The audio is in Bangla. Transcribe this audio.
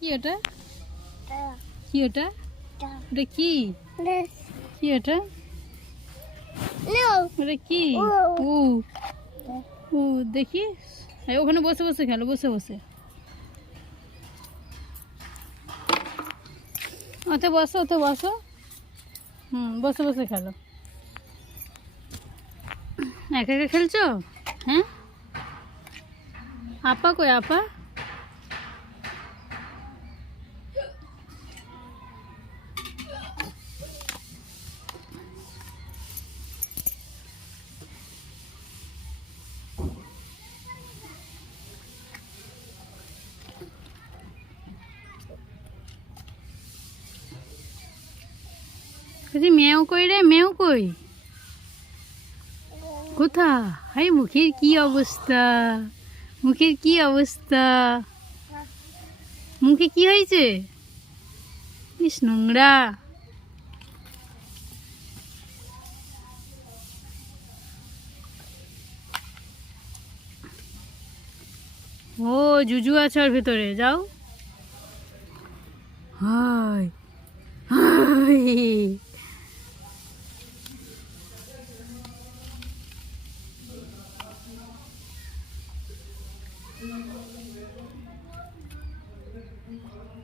কি ওটা? কি ওটা? ওটা কি? কি ওটা? ওটা কি? ও ও দেখি। ওখানে বসে বসে খেলো, বসে বসে। ওতে বসো, ওতে বসো। বসে বসে খেলো। একা একা খেলছো? হ্যাঁ, আপা কই আপা? মেও কই রে, মেও কই? কোথা? হাই, মুখের কি অবস্থা, মুখের কি অবস্থা, মুখে কি হয়েছে? ইস নোংরা। ও জুজু আছে ওর ভেতরে, যাও। High high